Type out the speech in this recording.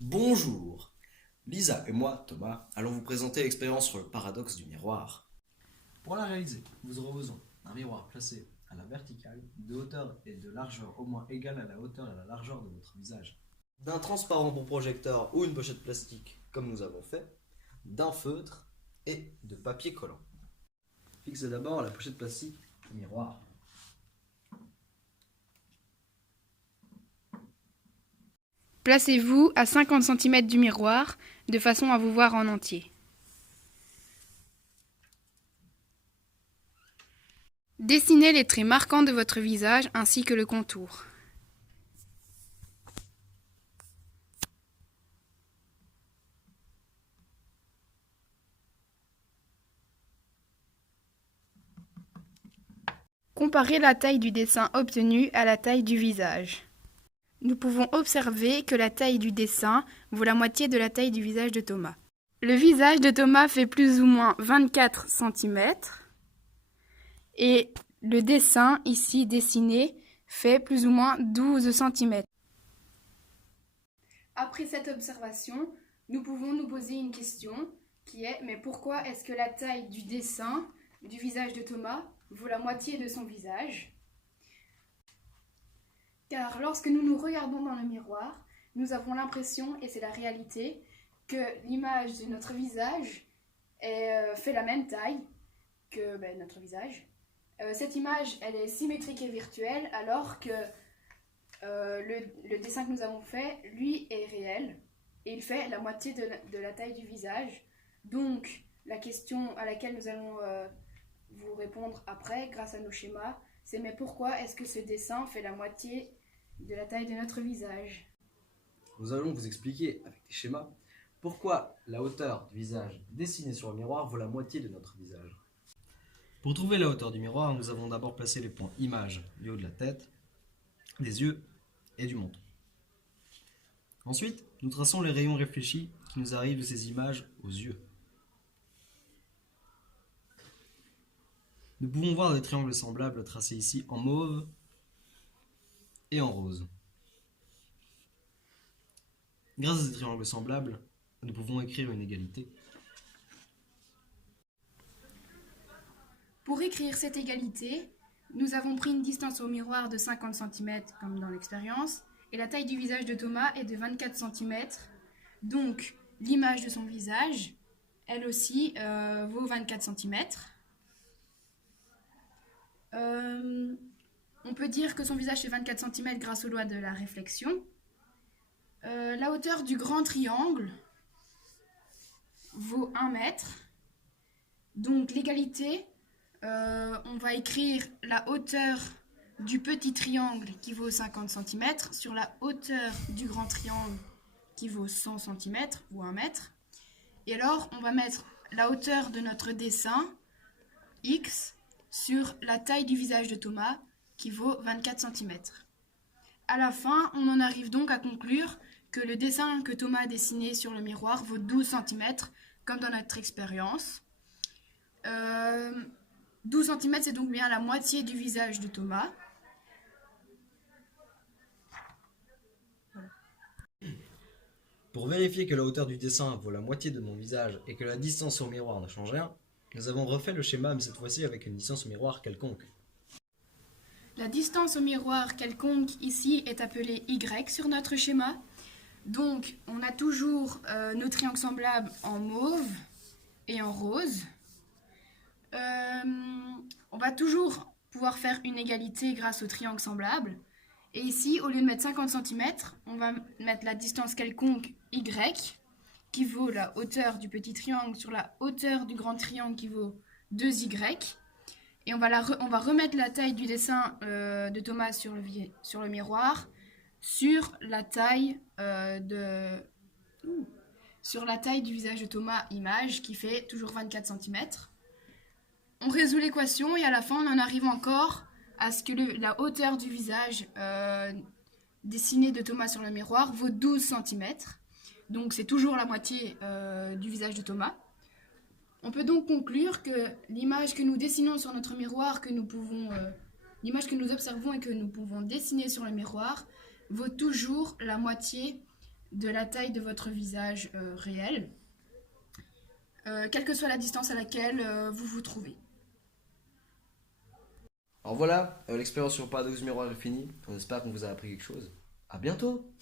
Bonjour, Lisa et moi, Thomas, allons vous présenter l'expérience sur le paradoxe du miroir. Pour la réaliser, vous aurez besoin d'un miroir placé à la verticale, de hauteur et de largeur au moins égale à la hauteur et à la largeur de votre visage, d'un transparent pour projecteur ou une pochette plastique, comme nous avons fait, d'un feutre et de papier collant. Fixez d'abord la pochette plastique au miroir. Placez-vous à 50 cm du miroir, de façon à vous voir en entier. Dessinez les traits marquants de votre visage ainsi que le contour. Comparez la taille du dessin obtenu à la taille du visage. Nous pouvons observer que la taille du dessin vaut la moitié de la taille du visage de Thomas. Le visage de Thomas fait plus ou moins 24 cm et le dessin ici dessiné fait plus ou moins 12 cm. Après cette observation, nous pouvons nous poser une question qui est: mais pourquoi est-ce que la taille du dessin du visage de Thomas vaut la moitié de son visage? Car lorsque nous nous regardons dans le miroir, nous avons l'impression, et c'est la réalité, que l'image de notre visage fait la même taille que notre visage. Cette image, elle est symétrique et virtuelle, alors que le dessin que nous avons fait, lui, est réel. Et il fait la moitié de la taille du visage. Donc, la question à laquelle nous allons vous répondre après, grâce à nos schémas, c'est: mais pourquoi est-ce que ce dessin fait la moitié de la taille de notre visage? Nous allons vous expliquer avec des schémas pourquoi la hauteur du visage dessiné sur le miroir vaut la moitié de notre visage. Pour trouver la hauteur du miroir, nous avons d'abord placé les points images du haut de la tête, des yeux et du menton. Ensuite, nous traçons les rayons réfléchis qui nous arrivent de ces images aux yeux. Nous pouvons voir des triangles semblables tracés ici en mauve et en rose. Grâce à ces triangles semblables, nous pouvons écrire une égalité. Pour écrire cette égalité, nous avons pris une distance au miroir de 50 cm comme dans l'expérience, et la taille du visage de Thomas est de 24 cm. Donc l'image de son visage, elle aussi, vaut 24 cm. On peut dire que son visage fait 24 cm grâce aux lois de la réflexion. La hauteur du grand triangle vaut 1 mètre. Donc l'égalité, on va écrire la hauteur du petit triangle qui vaut 50 cm sur la hauteur du grand triangle qui vaut 100 cm ou 1 mètre. Et alors, on va mettre la hauteur de notre dessin, x, sur la taille du visage de Thomas qui vaut 24 cm. À la fin, on en arrive donc à conclure que le dessin que Thomas a dessiné sur le miroir vaut 12 cm, comme dans notre expérience. 12 cm, c'est donc bien la moitié du visage de Thomas. Pour vérifier que la hauteur du dessin vaut la moitié de mon visage et que la distance au miroir ne change rien, nous avons refait le schéma, mais cette fois-ci avec une distance au miroir quelconque. La distance au miroir quelconque ici est appelée y sur notre schéma. Donc, on a toujours nos triangles semblables en mauve et en rose. On va toujours pouvoir faire une égalité grâce aux triangles semblables. Et ici, au lieu de mettre 50 cm, on va mettre la distance quelconque y, qui vaut la hauteur du petit triangle sur la hauteur du grand triangle qui vaut 2y. Et on va remettre la taille du dessin de Thomas sur le miroir sur la taille du visage de Thomas image qui fait toujours 24 cm. On résout l'équation et à la fin on en arrive encore à ce que la hauteur du visage dessiné de Thomas sur le miroir vaut 12 cm. Donc c'est toujours la moitié du visage de Thomas. On peut donc conclure que l'image que nous dessinons sur notre miroir, l'image que nous observons et que nous pouvons dessiner sur le miroir, vaut toujours la moitié de la taille de votre visage réel, quelle que soit la distance à laquelle vous vous trouvez. Alors voilà, l'expérience sur le paradoxe du miroir est finie. On espère qu'on vous a appris quelque chose. À bientôt!